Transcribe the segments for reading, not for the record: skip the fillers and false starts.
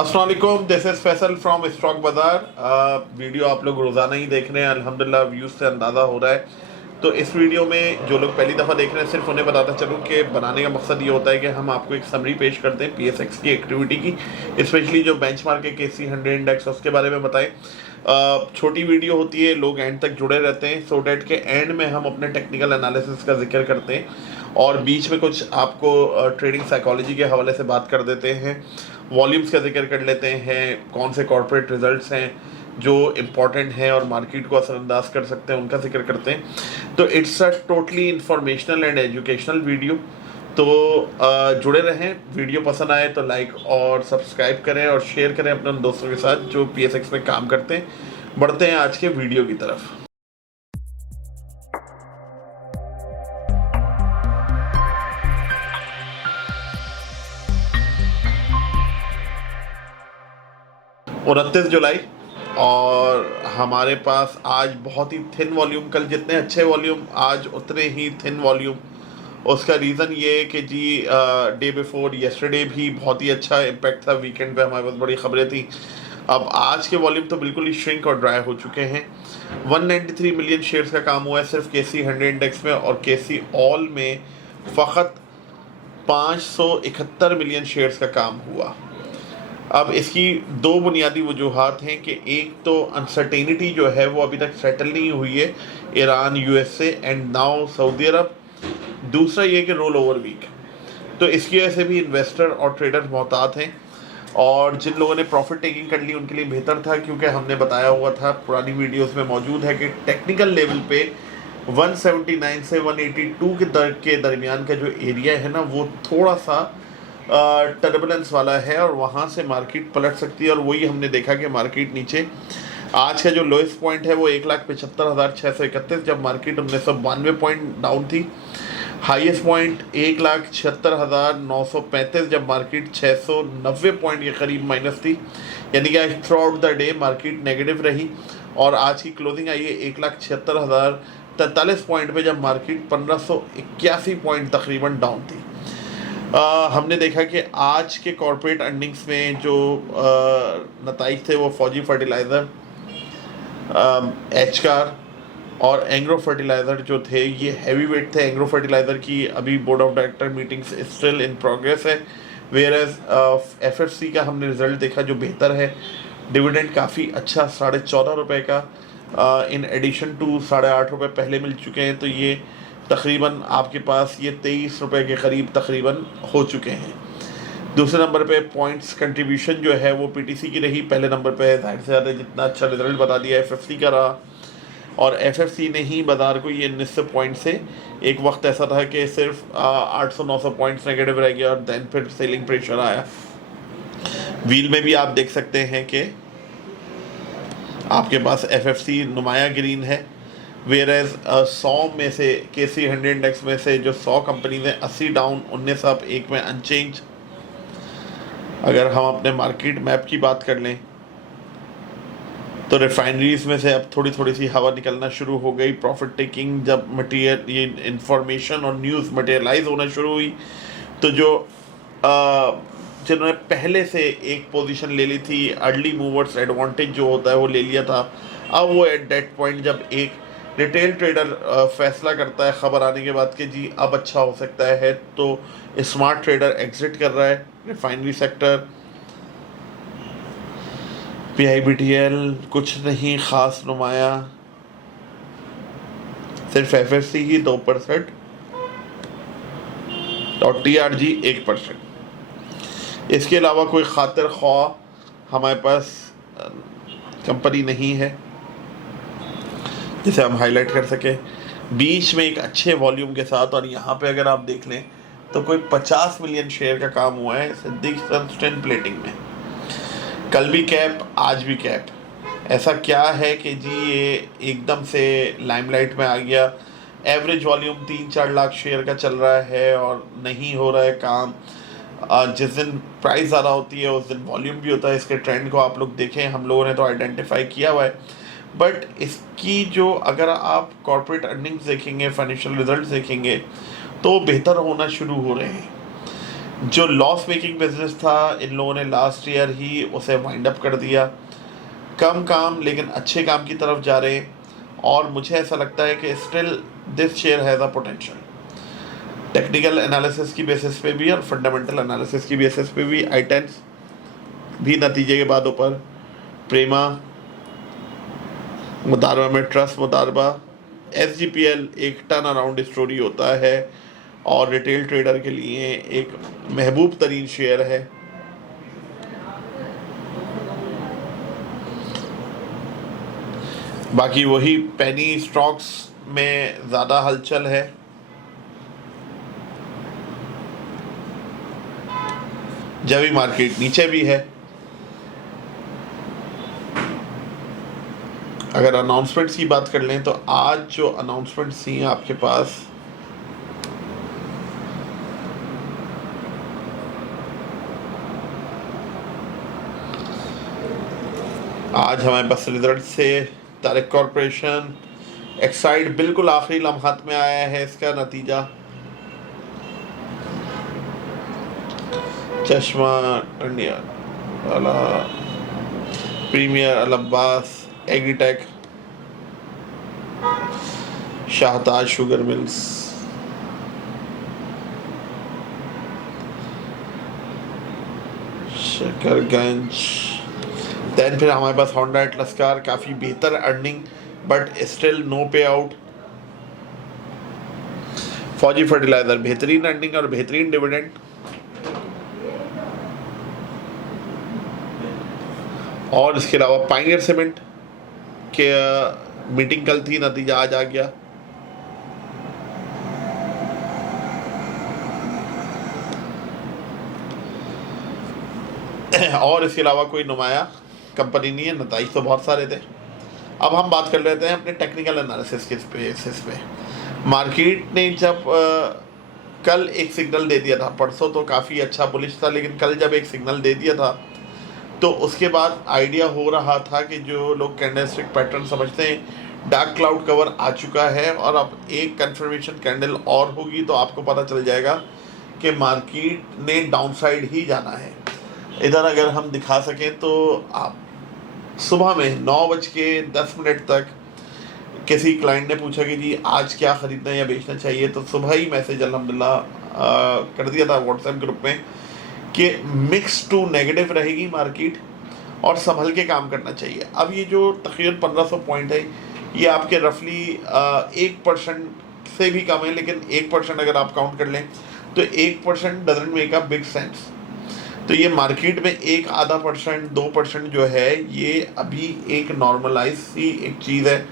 अस्सलाम वालेकुम, this is Faisal from stock बाज़ार। वीडियो आप लोग रोज़ाना ही देख रहे हैं, अल्हम्दुलिल्लाह व्यूज़ से अंदाज़ा हो रहा है। तो इस वीडियो में जो लोग पहली दफ़ा देख रहे हैं, सिर्फ उन्हें बताता चलूँ कि बनाने का मकसद ये होता है कि हम आपको एक समरी पेश करते हैं पीएसएक्स की एक्टिविटी की, स्पेशली जो बेंचमार्क है केसी 100 इंडेक्स, उसके बारे में बताएं। छोटी वीडियो होती है, लोग एंड तक जुड़े रहते हैं, सो डैट के एंड में हम अपने टेक्निकल एनालिसिस का जिक्र करते हैं और बीच में कुछ आपको ट्रेडिंग साइकोलॉजी के हवाले से बात कर देते हैं, वॉल्यूम्स का जिक्र कर लेते हैं, कौन से कॉर्पोरेट रिजल्ट्स हैं जो इम्पॉर्टेंट हैं और मार्केट को असरअंदाज कर सकते हैं, उनका जिक्र करते हैं। तो it's a totally informational and educational video. तो जुड़े रहें, वीडियो पसंद आए तो लाइक और सब्सक्राइब करें और शेयर करें अपने उन दोस्तों के साथ जो पीएसएक्स में काम करते हैं। बढ़ते हैं आज के वीडियो की तरफ। उनतीस जुलाई और हमारे पास आज बहुत ही थिन वॉल्यूम, कल जितने अच्छे वॉल्यूम आज उतने ही थिन वॉल्यूम। उसका रीज़न ये है कि जी डे बिफोर येस्टरडे भी बहुत ही अच्छा इम्पैक्ट था, वीकेंड पे हमारे पास बड़ी खबरें थी। अब आज के वॉल्यूम तो बिल्कुल ही श्रिंक और ड्राई हो चुके हैं। 193 मिलियन शेयर्स का काम हुआ है सिर्फ केसी 100 इंडेक्स में, और केसी ऑल में फ़कत 571 मिलियन शेयर्स का काम हुआ। अब इसकी दो बुनियादी वजूहात हैं कि एक तो अनसर्टेनिटी जो है वो अभी तक सेटल नहीं हुई है, Iran, USA and now Saudi Arab. दूसरा ये कि रोल ओवर वीक, तो इसकी वजह से भी इन्वेस्टर और ट्रेडर मोहतात हैं, और जिन लोगों ने प्रॉफिट टेकिंग कर ली उनके लिए बेहतर था, क्योंकि हमने बताया हुआ था, पुरानी वीडियोस में मौजूद है कि टेक्निकल लेवल पे 179 से 182 के दरमियान का जो एरिया है ना, वो थोड़ा सा टर्बुलेंस वाला है और वहाँ से मार्केट पलट सकती है। और वही हमने देखा कि मार्केट नीचे, आज का जो लोएस्ट पॉइंट है वो 1,75,631, जब मार्केट 1992 पॉइंट डाउन थी। हाईएस्ट पॉइंट 1,76,935, जब मार्केट 690 पॉइंट के करीब माइनस थी। यानी कि आज through out the day market negative रही, और आज की क्लोजिंग आई है 1,76,043 पॉइंट पे, जब मार्केट 1,581 पॉइंट तकरीबन डाउन थी। हमने देखा कि आज के कॉर्पोरेट अर्निंग्स में जो नताइज थे वो फौजी फर्टिलाइज़र, एचकार और एंग्रो फर्टिलाइज़र जो थे, ये हैवी वेट थे। एंग्रो फर्टिलाइज़र की अभी board of director meetings still in progress है, वेयर एज एफएफसी का हमने रिजल्ट देखा जो बेहतर है। डिविडेंड काफ़ी अच्छा, 14.5 रुपये का, इन एडिशन टू 8.5 रुपये पहले मिल चुके हैं। तो ये तकरीबन आपके पास ये 23 रुपये के करीब तकरीबन हो चुके हैं। दूसरे नंबर पे पॉइंट्स कंट्रीब्यूशन जो है वो पीटीसी की रही, पहले नंबर पे जाहिर से ज़्यादा जितना अच्छा रिजल्ट बता दिया एफएफसी का रहा, और एफएफसी ने ही बाजार को ये 1900 पॉइंट से, एक वक्त ऐसा था कि सिर्फ 800-900 पॉइंट्स नेगेटिव रह गया और दैन फिर सेलिंग प्रेशर आया। व्हील में भी आप देख सकते हैं कि आपके पास एफएफसी नुमाया ग्रीन है, वेयर एज 100 में से केसी 100 इंडेक्स में से जो 100 कंपनीज हैं, 80 डाउन, 19 अप, एक में अनचेंज। अगर हम अपने मार्केट मैप की बात कर लें तो रिफाइनरीज में से अब थोड़ी थोड़ी सी हवा निकलना शुरू हो गई। प्रॉफिट टेकिंग जब मटीरियल, ये इंफॉर्मेशन और न्यूज़ मटेरियलाइज होना शुरू हुई, तो जो जिन्होंने पहले से एक पोजीशन ले ली थी, अर्ली मूवर्स एडवांटेज जो होता है वो ले लिया था, अब वो एट दैट पॉइंट जब एक रिटेल ट्रेडर फैसला करता है खबर आने के बाद कि जी अब अच्छा हो सकता है, तो स्मार्ट ट्रेडर एग्जिट कर रहा है। रिफाइनरी सेक्टर, पीआईबीटीएल कुछ नहीं खास नुमाया, सिर्फ एफएससी ही 2% और टीआरजी 1%। इसके अलावा कोई खातिर ख्वाह हमारे पास कंपनी नहीं है जिसे हम हाईलाइट कर सके बीच में एक अच्छे वॉल्यूम के साथ। और यहाँ पे अगर आप देख लें तो कोई 50 मिलियन शेयर का काम हुआ है सिद्दीक स्टेन प्लेटिंग में। कल भी कैप, आज भी कैप। ऐसा क्या है कि जी ये एकदम से लाइमलाइट में आ गया? एवरेज वॉल्यूम 3-4 लाख शेयर का चल रहा है और नहीं हो रहा है काम। जिस दिन प्राइस ज़्यादा होती है उस दिन वॉल्यूम भी होता है। इसके ट्रेंड को आप लोग देखें, हम लोगों ने तो आइडेंटिफाई किया हुआ है, बट इसकी जो अगर आप कॉर्पोरेट अर्निंग्स देखेंगे, फाइनेंशियल रिजल्ट्स देखेंगे, तो बेहतर होना शुरू हो रहे हैं। जो लॉस मेकिंग बिजनेस था इन लोगों ने लास्ट ईयर ही उसे वाइंड अप कर दिया। कम काम लेकिन अच्छे काम की तरफ जा रहे हैं, और मुझे ऐसा लगता है कि still this share has a potential. Technical analysis की बेसिस पे भी और फंडामेंटल एनालिसिस की बेसिस पे भी आई10 भी नतीजे के बाद ऊपर। प्रेमा मुदारबा में ट्रस्ट मुदारबा। SGPL एक टर्न अराउंड स्टोरी होता है और रिटेल ट्रेडर के लिए एक महबूब तरीन शेयर है। बाकी वही पेनी स्टॉक्स में ज़्यादा हलचल है। जब भी मार्केट नीचे भी है। अगर अनाउंसमेंट्स की बात कर लें तो आज जो अनाउंसमेंट्स थी आपके पास, आज हमारे पास रिजल्ट से तारिक कॉरपोरेशन, एक्साइड बिल्कुल आखिरी लम्हात में आया है इसका नतीजा। चश्मा, टंडिया, प्रीमियर, अल Abbas, agritech, Shahtaj sugar mills, Shakarganj. Then फिर हमारे पास होंडा एटलस कार, काफ़ी बेहतर अर्निंग बट स्टिल नो पे आउट। फौजी फर्टिलाइजर बेहतरीन अर्निंग और बेहतरीन डिविडेंड। और इसके अलावा पाइनियर सीमेंट के मीटिंग कल थी, नतीजा आज आ गया। और इसके अलावा कोई नुमाया कंपनी नहीं है, नतीजे तो बहुत सारे थे। अब हम बात कर लेते हैं अपने टेक्निकल एनालिसिस के बेसिस पे। मार्केट ने जब कल एक सिग्नल दे दिया था, परसों तो काफ़ी अच्छा बुलिश था, लेकिन कल जब एक सिग्नल दे दिया था तो उसके बाद आइडिया हो रहा था कि जो लोग कैंडलस्टिक पैटर्न समझते हैं डार्क क्लाउड कवर आ चुका है, और अब एक कंफर्मेशन कैंडल और होगी तो आपको पता चल जाएगा कि मार्केट ने डाउनसाइड ही जाना है। इधर अगर हम दिखा सकें तो आप सुबह में 9:10 तक किसी क्लाइंट ने पूछा कि जी आज क्या ख़रीदना या बेचना चाहिए, तो सुबह ही मैसेज अल्हम्दुलिल्लाह कर दिया था व्हाट्सएप ग्रुप में कि मिक्स टू नेगेटिव रहेगी मार्केट और संभल के काम करना चाहिए। अब ये जो तकरीबन 1500 पॉइंट है, ये आपके रफली 1% से भी कम है, लेकिन 1% अगर आप काउंट कर लें तो 1% doesn't make a big sense. तो ये मार्केट में 1-आधा%, 2% जो है ये अभी एक नॉर्मलाइज सी एक चीज़ है।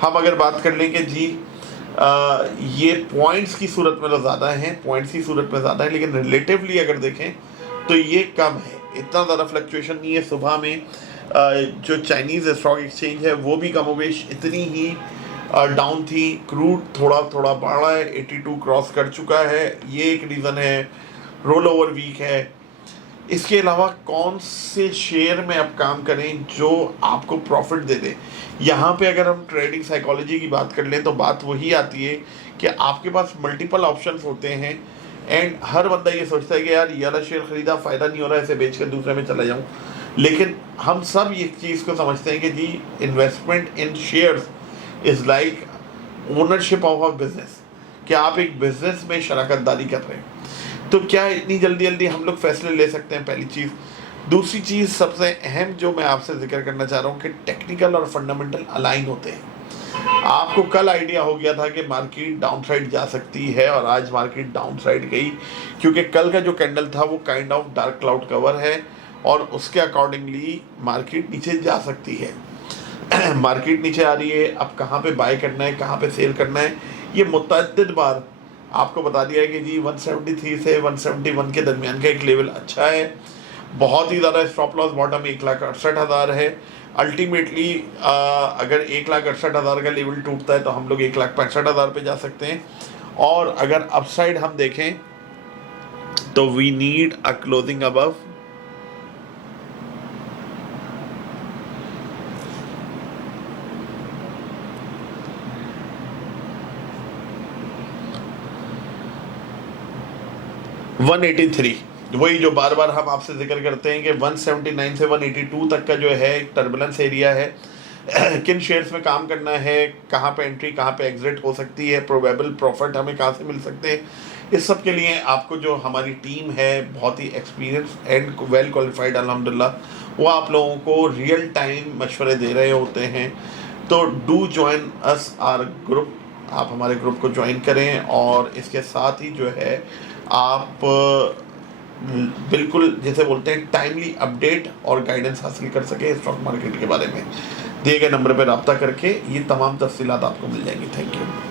हम अगर बात कर लें कि जी ये पॉइंट्स की सूरत में तो ज़्यादा है, पॉइंट्स की सूरत में ज़्यादा है, लेकिन रिलेटिवली अगर देखें तो ये कम है, इतना ज़्यादा फ्लक्चुएशन नहीं है। सुबह में जो चाइनीज़ स्टॉक एक्सचेंज है वो भी कमोबेश इतनी ही डाउन थी। क्रूड थोड़ा थोड़ा बढ़ा है, 82 क्रॉस कर चुका है, ये एक रीज़न है। रोल ओवर वीक है। इसके अलावा कौन से शेयर में आप काम करें जो आपको प्रॉफिट दे दे। यहाँ पे अगर हम ट्रेडिंग साइकोलॉजी की बात कर लें तो बात वही आती है कि आपके पास मल्टीपल ऑप्शंस होते हैं, एंड हर बंदा ये सोचता है कि यार ये वाला शेयर खरीदा, फ़ायदा नहीं हो रहा है, इसे बेच कर दूसरे में चला जाऊँ। लेकिन हम सब ये चीज़ को समझते हैं कि जी investment in shares is like ownership of a business, कि आप एक बिजनेस में शराकत दारी कर रहे हैं। तो क्या इतनी जल्दी जल्दी हम लोग फैसले ले सकते हैं, पहली चीज़। दूसरी चीज़ सबसे अहम जो मैं आपसे जिक्र करना चाह रहा हूँ कि टेक्निकल और फंडामेंटल अलाइन होते हैं। आपको कल आइडिया हो गया था कि मार्केट डाउन साइड जा सकती है, और आज मार्केट डाउन साइड गई, क्योंकि कल का जो कैंडल था वो kind of dark cloud cover है, और उसके अकॉर्डिंगली मार्केट नीचे जा सकती है। मार्केट नीचे आ रही है, अब कहाँ पे बाय करना है, कहाँ पे सेल करना है, ये मुतअद्दिद बार आपको बता दिया है कि जी 173 से 171 के दरमियान का एक लेवल अच्छा है। बहुत ही ज़्यादा स्टॉप लॉस बॉटम 1,68,000 है। अल्टीमेटली अगर 1,68,000 का लेवल टूटता है तो हम लोग 1,65,000 पे जा सकते हैं। और अगर अपसाइड हम देखें तो we need a closing above 183, वही जो बार बार हम आपसे जिक्र करते हैं कि 179 से 182 तक का जो है टर्बुलेंस एरिया है। किन शेयर्स में काम करना है, कहाँ पे एंट्री कहाँ पे एग्जिट हो सकती है, प्रोबेबल प्रॉफिट हमें कहाँ से मिल सकते हैं, इस सब के लिए आपको जो हमारी टीम है बहुत ही एक्सपीरियंस एंड वेल क्वालिफाइड अल्हम्दुलिल्लाह, वो आप लोगों को रियल टाइम मशवरे दे रहे होते हैं। तो do join us our group, आप हमारे ग्रुप को ज्वाइन करें और इसके साथ ही जो है आप बिल्कुल जैसे बोलते हैं टाइमली अपडेट और गाइडेंस हासिल कर सके स्टॉक मार्केट के बारे में। दिए गए नंबर पर रब्ता करके ये तमाम तफसीलात आपको मिल जाएंगी। Thank you.